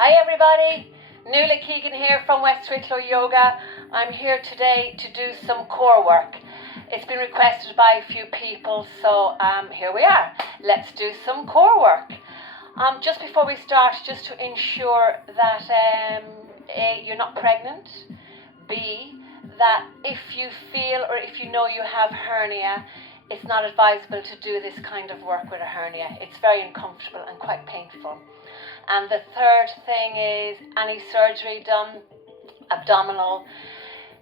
Hi everybody, Nuala Keegan here from West Wicklow Yoga. I'm here today to do some core work. It's been requested by a few people, so here we are. Let's do some core work. Just before we start, just to ensure that A, you're not pregnant, B, that if you feel or if you know you have hernia, it's not advisable to do this kind of work with a hernia. It's very uncomfortable and quite painful. And the third thing is any surgery done, abdominal,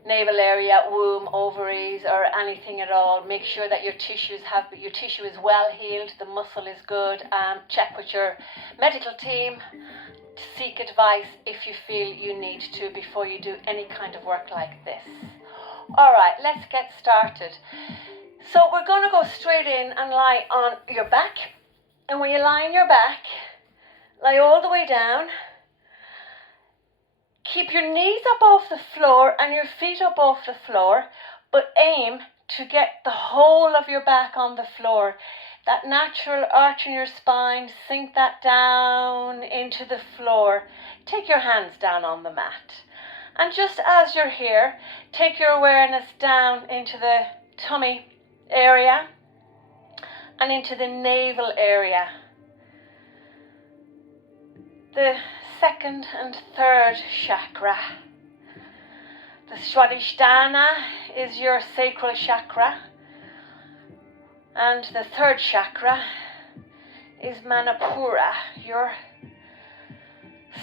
navel area, womb, ovaries, or anything at all, make sure that your tissue is well healed, the muscle is good, and check with your medical team to seek advice if you feel you need to before you do any kind of work like this. Alright, let's get started. So we're going to go straight in and lie on your back. And when you lie on your back, lie all the way down. Keep your knees up off the floor and your feet up off the floor, but aim to get the whole of your back on the floor. That natural arch in your spine, sink that down into the floor. Take your hands down on the mat. And just as you're here, take your awareness down into the tummy area and into the navel area. The second and third chakra. The Swadhisthana is your sacral chakra, and the third chakra is Manipura, your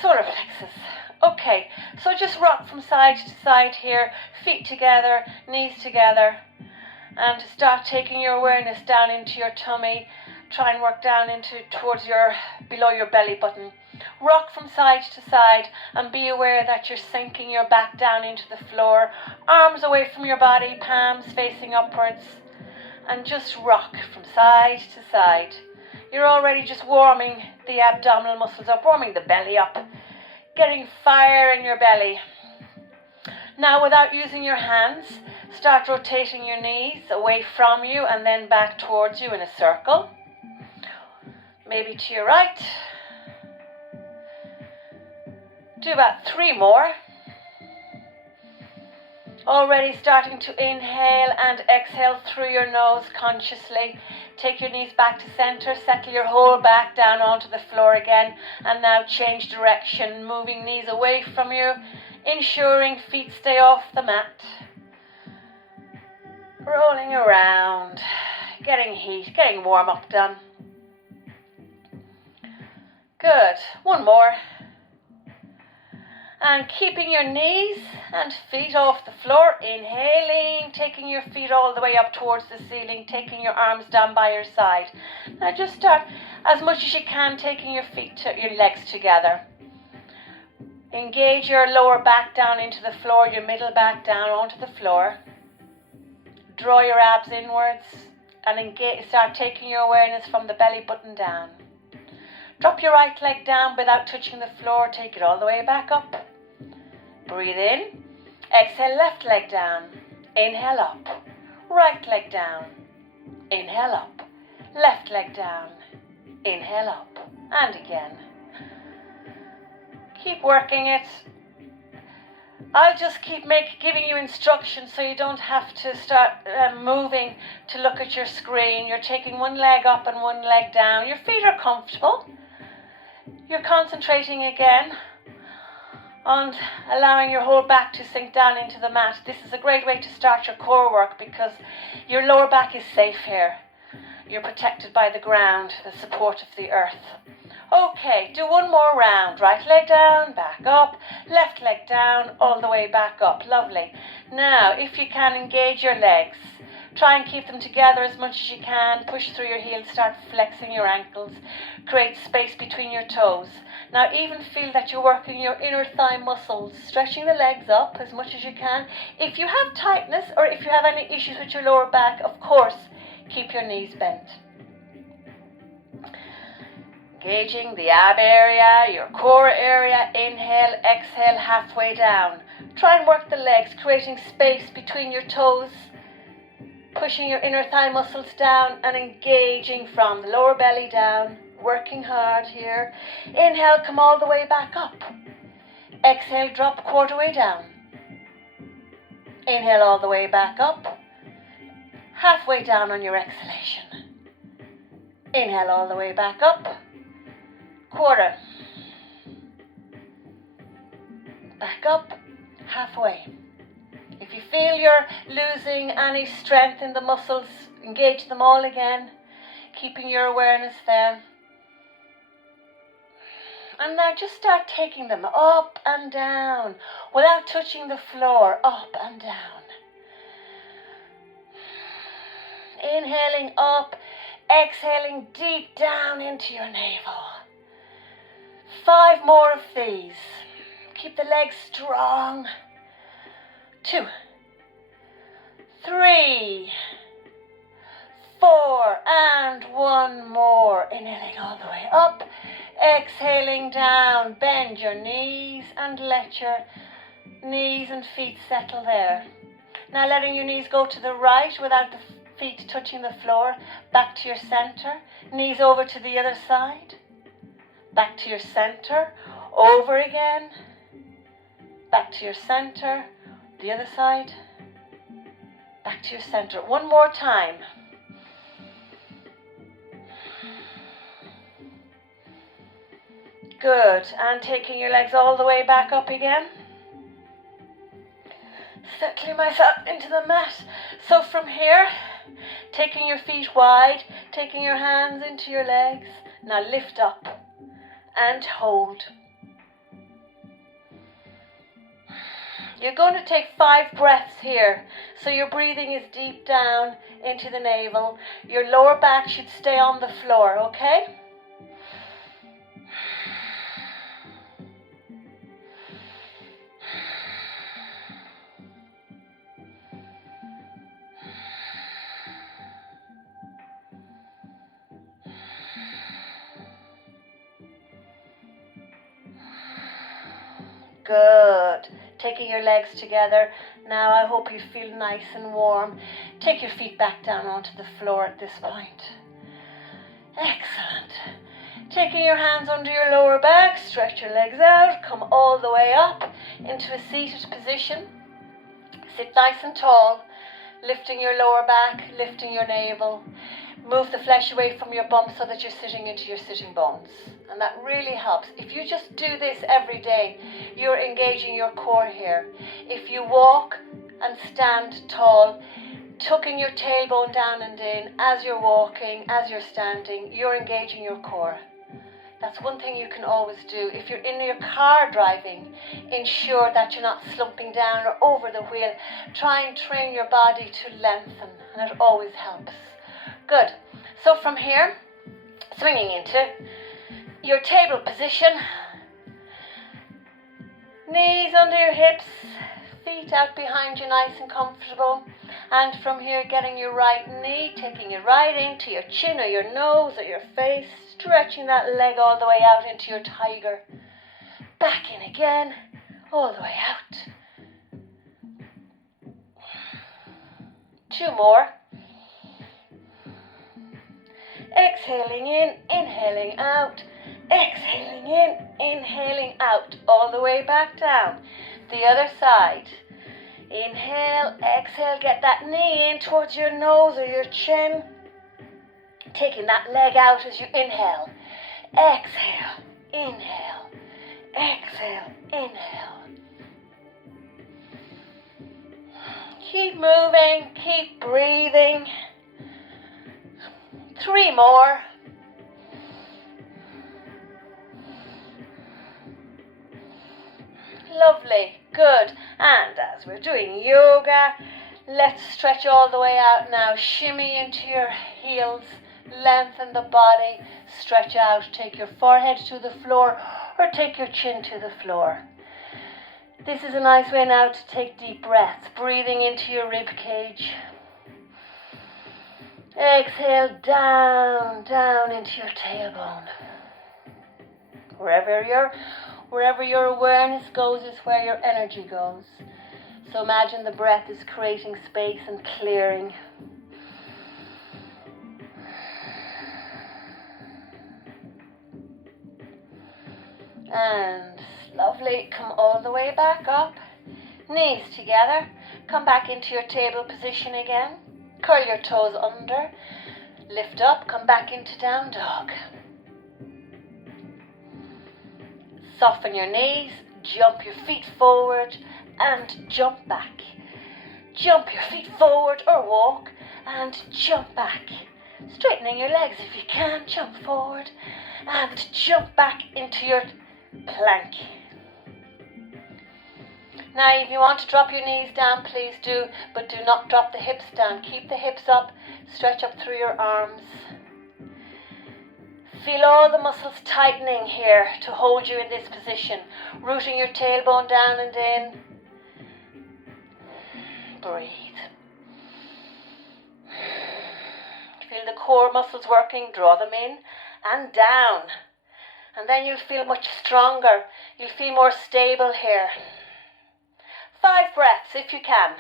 solar plexus. Okay, so just rock from side to side here, feet together, knees together, and start taking your awareness down into your tummy. Try and work down towards below your belly button. Rock from side to side and be aware that you're sinking your back down into the floor. Arms away from your body, palms facing upwards. And just rock from side to side. You're already just warming the abdominal muscles up, warming the belly up. Getting fire in your belly. Now, without using your hands, start rotating your knees away from you and then back towards you in a circle. Maybe to your right. Do about 3 more. Already starting to inhale and exhale through your nose consciously. Take your knees back to center, settle your whole back down onto the floor again, and now change direction, moving knees away from you, ensuring feet stay off the mat. Rolling around, getting heat, getting warm up done. Good, 1 more. And keeping your knees and feet off the floor, inhaling, taking your feet all the way up towards the ceiling, taking your arms down by your side. Now just start as much as you can, taking your legs together. Engage your lower back down into the floor, your middle back down onto the floor. Draw your abs inwards and start taking your awareness from the belly button down. Drop your right leg down without touching the floor, take it all the way back up. Breathe in, exhale, left leg down, inhale up, right leg down, inhale up, left leg down, inhale up, and again. Keep working it. I'll just keep giving you instructions so you don't have to start moving to look at your screen. You're taking 1 leg up and 1 leg down. Your feet are comfortable. You're concentrating again on allowing your whole back to sink down into the mat. This is a great way to start your core work because your lower back is safe here. You're protected by the ground, the support of the earth. Okay, do 1 more round. Right leg down, back up. Left leg down, all the way back up. Lovely. Now, if you can, engage your legs. Try and keep them together as much as you can. Push through your heels, start flexing your ankles. Create space between your toes. Now even feel that you're working your inner thigh muscles, stretching the legs up as much as you can. If you have tightness or if you have any issues with your lower back, of course, keep your knees bent. Engaging the ab area, your core area. Inhale, exhale, halfway down. Try and work the legs, creating space between your toes. Pushing your inner thigh muscles down and engaging from the lower belly down, working hard here. Inhale, come all the way back up. Exhale, drop quarter way down. Inhale all the way back up. Halfway down on your exhalation. Inhale all the way back up. Quarter. Back up. Halfway. If you feel you're losing any strength in the muscles, engage them all again, keeping your awareness there. And now just start taking them up and down without touching the floor, up and down. Inhaling up, exhaling deep down into your navel. 5 more of these. Keep the legs strong. 2, 3, 4, and 1 more. Inhaling all the way up, exhaling down. Bend your knees and let your knees and feet settle there. Now letting your knees go to the right without the feet touching the floor. Back to your center. Knees over to the other side. Back to your center. Over again. Back to your center. The other side. Back to your center. 1 more time. Good. And taking your legs all the way back up again. Settling myself into the mat. So from here, taking your feet wide, taking your hands into your legs. Now lift up and hold. You're going to take 5 breaths here. So your breathing is deep down into the navel. Your lower back should stay on the floor, okay? Good. Taking your legs together. Now I hope you feel nice and warm. Take your feet back down onto the floor at this point. Excellent. Taking your hands under your lower back, stretch your legs out, come all the way up into a seated position. Sit nice and tall, lifting your lower back, lifting your navel. Move the flesh away from your bum so that you're sitting into your sitting bones. And that really helps. If you just do this every day, you're engaging your core here. If you walk and stand tall, tucking your tailbone down and in as you're walking, as you're standing, you're engaging your core. That's one thing you can always do. If you're in your car driving, ensure that you're not slumping down or over the wheel. Try and train your body to lengthen, and it always helps. Good. So from here, swinging into your table position. Knees under your hips, feet out behind you nice and comfortable. And from here, getting your right knee, taking it right into your chin or your nose or your face, stretching that leg all the way out into your tiger. Back in again, all the way out. 2 more. Exhaling in, inhaling out, exhaling in, inhaling out, all the way back down. The other side. Inhale, exhale, get that knee in towards your nose or your chin. Taking that leg out as you inhale. Exhale, inhale, exhale, inhale. Keep moving, keep breathing. 3 more. Lovely, good. And as we're doing yoga, let's stretch all the way out now. Shimmy into your heels, lengthen the body, stretch out. Take your forehead to the floor or take your chin to the floor. This is a nice way now to take deep breaths, breathing into your rib cage. Exhale down, down into your tailbone. Wherever your awareness goes is where your energy goes. So imagine the breath is creating space and clearing. And lovely, come all the way back up. Knees together. Come back into your table position again. Curl your toes under. Lift up, come back into down dog. Soften your knees, jump your feet forward and jump back. Jump your feet forward or walk and jump back. Straightening your legs if you can, jump forward and jump back into your plank. Now if you want to drop your knees down, please do, but do not drop the hips down. Keep the hips up, stretch up through your arms. Feel all the muscles tightening here to hold you in this position. Rooting your tailbone down and in. Breathe. Feel the core muscles working, draw them in and down. And then you'll feel much stronger. You'll feel more stable here. 5 breaths if you can.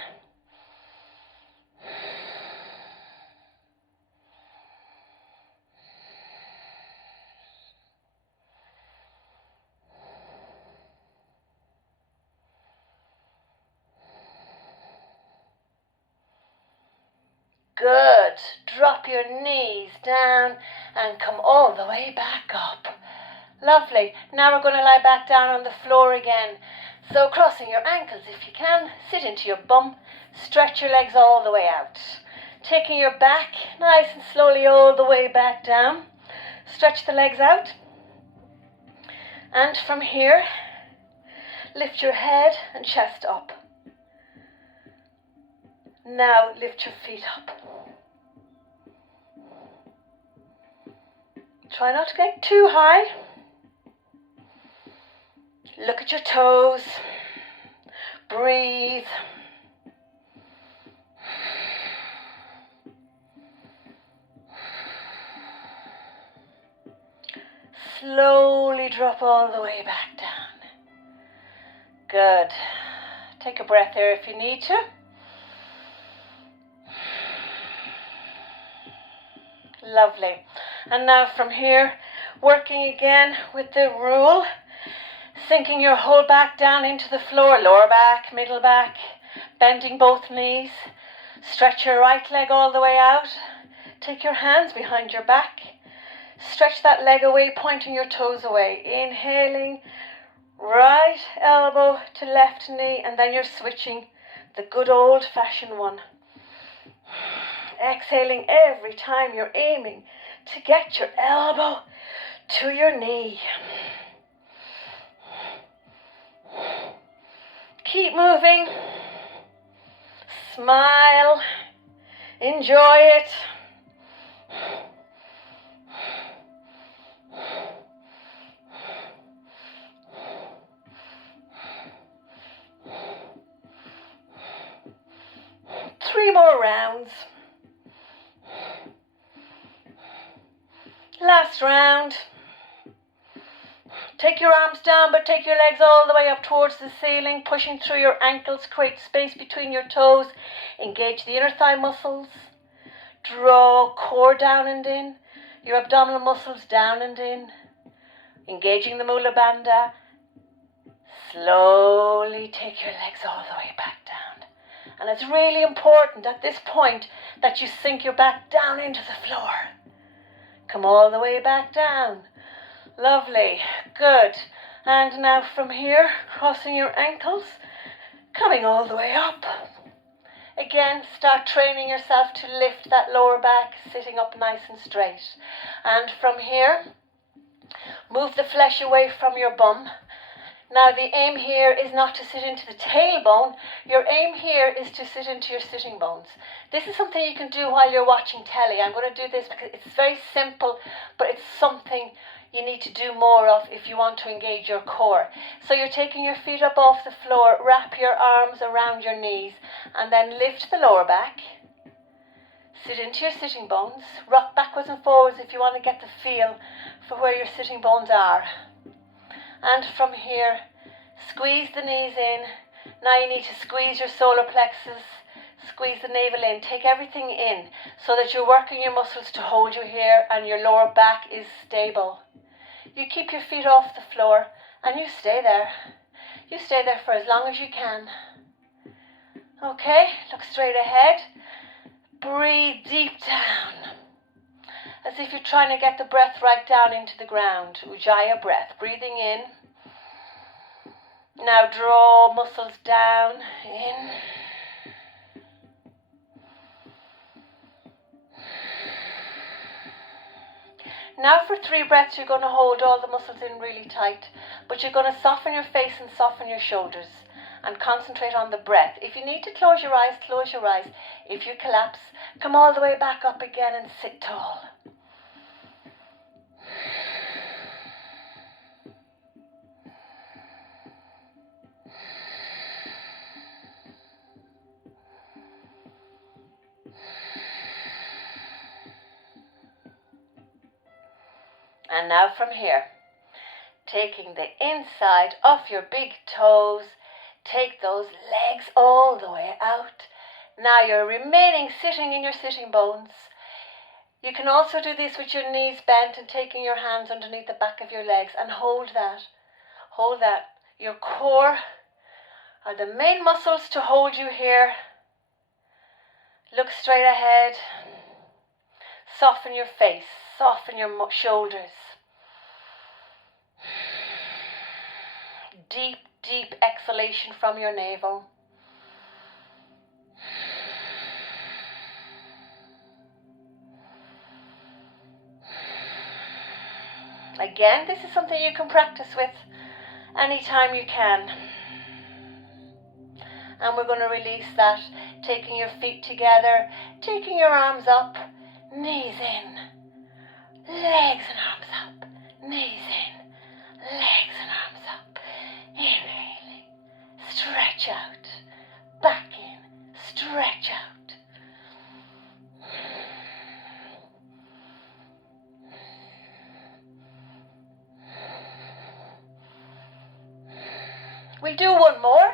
Good. Drop your knees down and come all the way back up. Lovely. Now we're going to lie back down on the floor again. So crossing your ankles if you can, sit into your bum, stretch your legs all the way out. Taking your back nice and slowly all the way back down. Stretch the legs out. And from here, lift your head and chest up. Now lift your feet up. Try not to get too high. Look at your toes. Breathe. Slowly drop all the way back down. Good. Take a breath there if you need to. Lovely. And now from here, working again with the rule, sinking your whole back down into the floor, lower back, middle back, bending both knees. Stretch your right leg all the way out. Take your hands behind your back. Stretch that leg away, pointing your toes away. Inhaling, right elbow to left knee, and then you're switching the good old-fashioned one. Exhaling every time you're aiming to get your elbow to your knee. Keep moving. Smile. Enjoy it. Three more rounds. Last round. Take your arms down, but take your legs all the way up towards the ceiling, pushing through your ankles, create space between your toes, engage the inner thigh muscles, draw core down and in, your abdominal muscles down and in, engaging the mula bandha. Slowly take your legs all the way back down. And it's really important at this point that you sink your back down into the floor. Come all the way back down. Lovely. Good. And now from here, crossing your ankles, coming all the way up. Again, start training yourself to lift that lower back, sitting up nice and straight. And from here, move the flesh away from your bum. Now the aim here is not to sit into the tailbone. Your aim here is to sit into your sitting bones. This is something you can do while you're watching telly. I'm going to do this because it's very simple, but it's something you need to do more of if you want to engage your core. So you're taking your feet up off the floor, wrap your arms around your knees, and then lift the lower back. Sit into your sitting bones. Rock backwards and forwards if you want to get the feel for where your sitting bones are. And from here, squeeze the knees in. Now you need to squeeze your solar plexus, squeeze the navel in. Take everything in so that you're working your muscles to hold you here and your lower back is stable. You keep your feet off the floor and you stay there. You stay there for as long as you can. Okay, look straight ahead. Breathe deep down. As if you're trying to get the breath right down into the ground. Ujjayi breath. Breathing in. Now draw muscles down. In. Now for 3 breaths you're going to hold all the muscles in really tight, but you're going to soften your face and soften your shoulders and concentrate on the breath. If you need to close your eyes, close your eyes. If you collapse, come all the way back up again and sit tall. And now from here, taking the inside of your big toes, take those legs all the way out. Now you're remaining sitting in your sitting bones. You can also do this with your knees bent and taking your hands underneath the back of your legs and hold that. Hold that. Your core are the main muscles to hold you here. Look straight ahead. Soften your face. Soften your shoulders. Deep, deep exhalation from your navel. Again, this is something you can practice with anytime you can. And we're going to release that, taking your feet together, taking your arms up, knees in. Legs and arms up, knees in, legs and arms up, inhaling, stretch out, back in, stretch out. We'll do one more,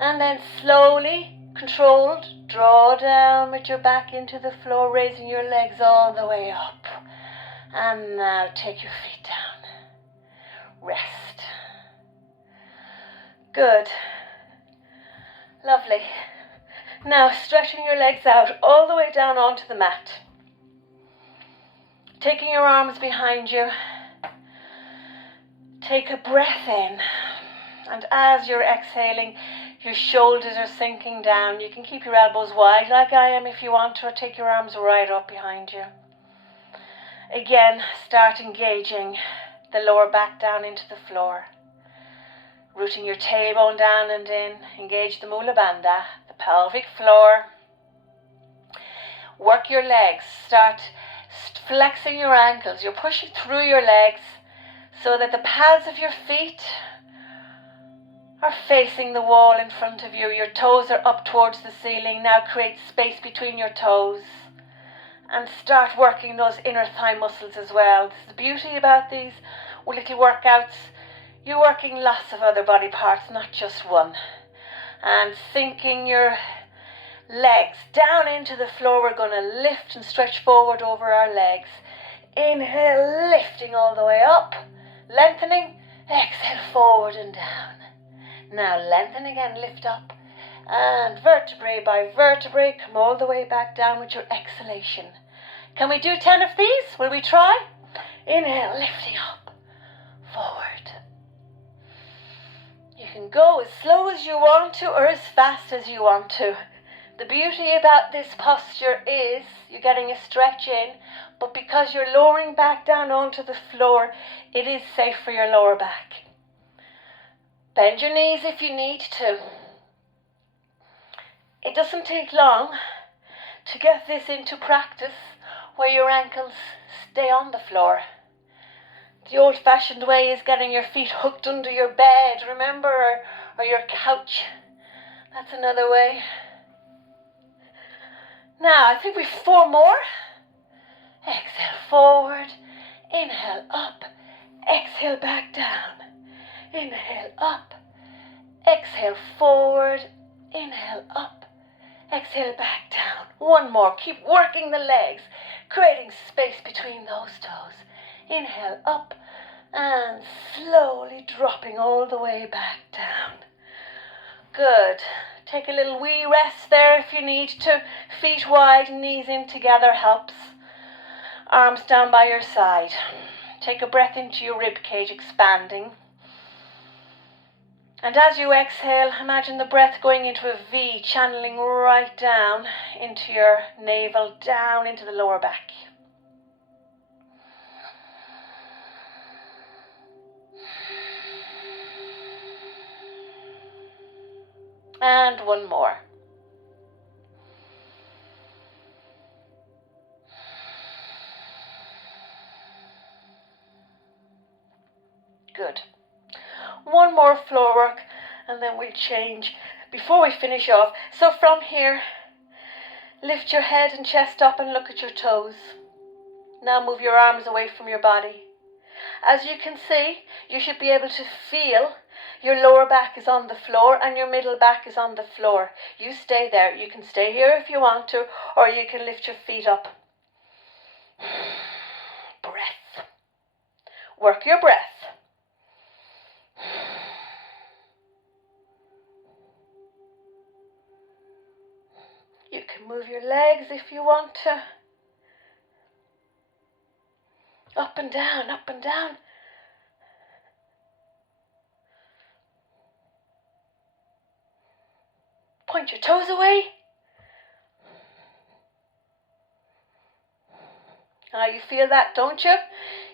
and then slowly, controlled, draw down with your back into the floor, raising your legs all the way up. And now take your feet down. Rest. Good. Lovely. Now stretching your legs out all the way down onto the mat. Taking your arms behind you. Take a breath in. And as you're exhaling, your shoulders are sinking down. You can keep your elbows wide like I am if you want to, or take your arms right up behind you. Again, start engaging the lower back down into the floor. Rooting your tailbone down and in. Engage the Mula Bandha, the pelvic floor. Work your legs. Start flexing your ankles. You're pushing through your legs so that the pads of your feet are facing the wall in front of you. Your toes are up towards the ceiling. Now create space between your toes. And start working those inner thigh muscles as well. This is the beauty about these little workouts. You're working lots of other body parts, not just one. And sinking your legs down into the floor. We're going to lift and stretch forward over our legs. Inhale, lifting all the way up. Lengthening. Exhale, forward and down. Now lengthen again, lift up. And vertebrae by vertebrae, come all the way back down with your exhalation. Can we do 10 of these? Will we try? Inhale, lifting up, forward. You can go as slow as you want to or as fast as you want to. The beauty about this posture is you're getting a stretch in, but because you're lowering back down onto the floor, it is safe for your lower back. Bend your knees if you need to. It doesn't take long to get this into practice where your ankles stay on the floor. The old-fashioned way is getting your feet hooked under your bed, remember, or your couch. That's another way. Now, I think we've 4 more. Exhale forward, inhale up, exhale back down. Inhale up, exhale forward, inhale up, exhale back down. One more. Keep working the legs, creating space between those toes. Inhale up and slowly dropping all the way back down. Good. Take a little wee rest there if you need to. Feet wide, knees in together helps. Arms down by your side. Take a breath into your rib cage, expanding. And as you exhale, imagine the breath going into a V, channeling right down into your navel, down into the lower back. And one more. Good. One more floor work and then we'll change before we finish off. So from here, lift your head and chest up and look at your toes. Now move your arms away from your body. As you can see, you should be able to feel your lower back is on the floor and your middle back is on the floor. You stay there. You can stay here if you want to, or you can lift your feet up. Breath. Work your breath. You can move your legs if you want to. Up and down, up and down. Point your toes away. Now you feel that, don't you?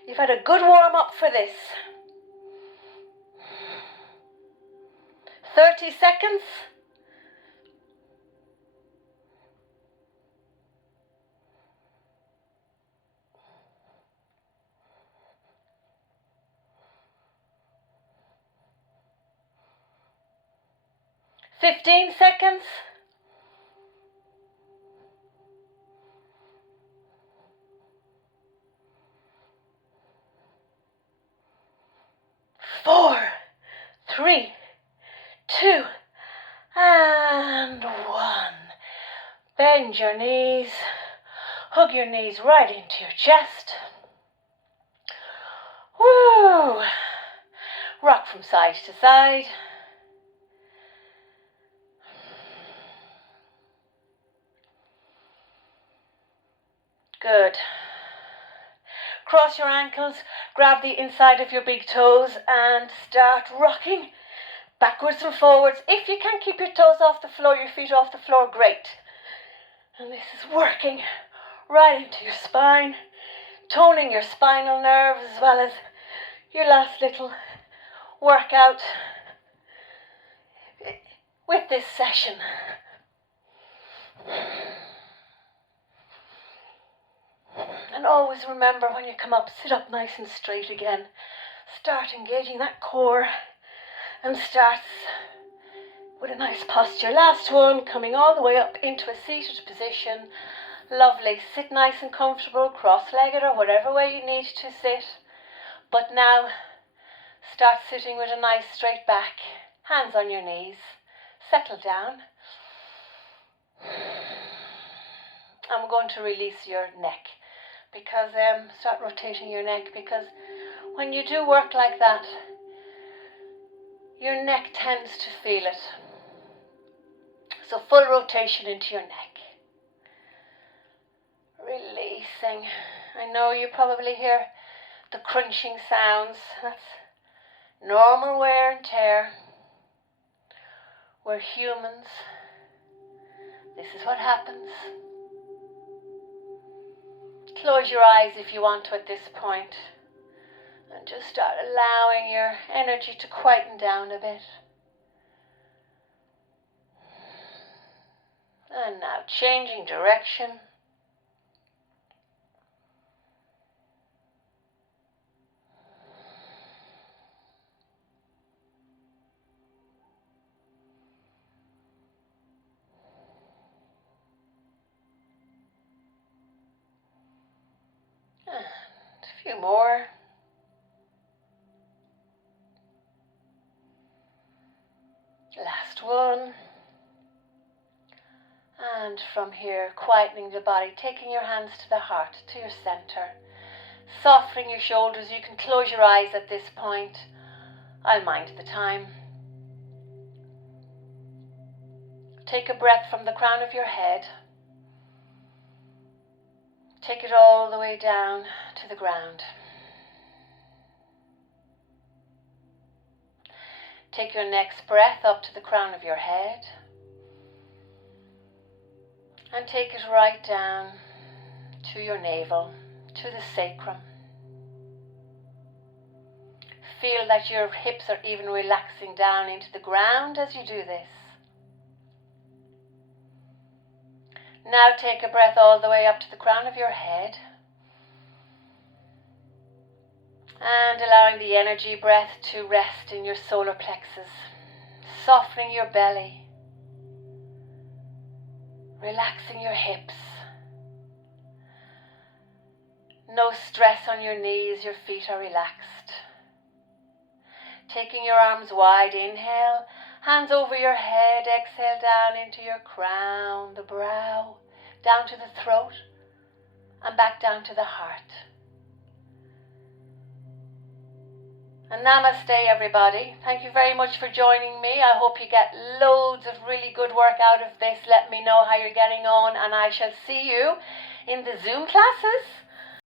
You've had a good warm up for this. 30 seconds. Fifteen seconds. Four, three, two, and one. Bend your knees. Hug your knees right into your chest. Woo! Rock from side to side. Good. Cross your ankles, grab the inside of your big toes and start rocking backwards and forwards. If you can keep your toes off the floor, your feet off the floor, great. And this is working right into your spine, toning your spinal nerves as well as your last little workout with this session. And always remember, when you come up, sit up nice and straight again. Start engaging that core and start with a nice posture. Last one, coming all the way up into a seated position. Lovely. Sit nice and comfortable, cross-legged or whatever way you need to sit. But now, start sitting with a nice straight back, hands on your knees. Settle down. I'm going to release your neck. Because start rotating your neck, because when you do work like that, your neck tends to feel it. So full rotation into your neck. Releasing. I know you probably hear the crunching sounds. That's normal wear and tear. We're humans. This is what happens. Close your eyes if you want to at this point, and just start allowing your energy to quieten down a bit. And now changing direction. A few more. Last one. And from here, quietening the body, taking your hands to the heart, to your center. Softening your shoulders. You can close your eyes at this point. I'll mind the time. Take a breath from the crown of your head. Take it all the way down to the ground. Take your next breath up to the crown of your head. And take it right down to your navel, to the sacrum. Feel that your hips are even relaxing down into the ground as you do this. Now take a breath all the way up to the crown of your head. And allowing the energy breath to rest in your solar plexus. Softening your belly. Relaxing your hips. No stress on your knees, your feet are relaxed. Taking your arms wide, inhale. Hands over your head, exhale down into your crown, the brow, down to the throat, and back down to the heart. And namaste, everybody. Thank you very much for joining me. I hope you get loads of really good work out of this. Let me know how you're getting on, and I shall see you in the Zoom classes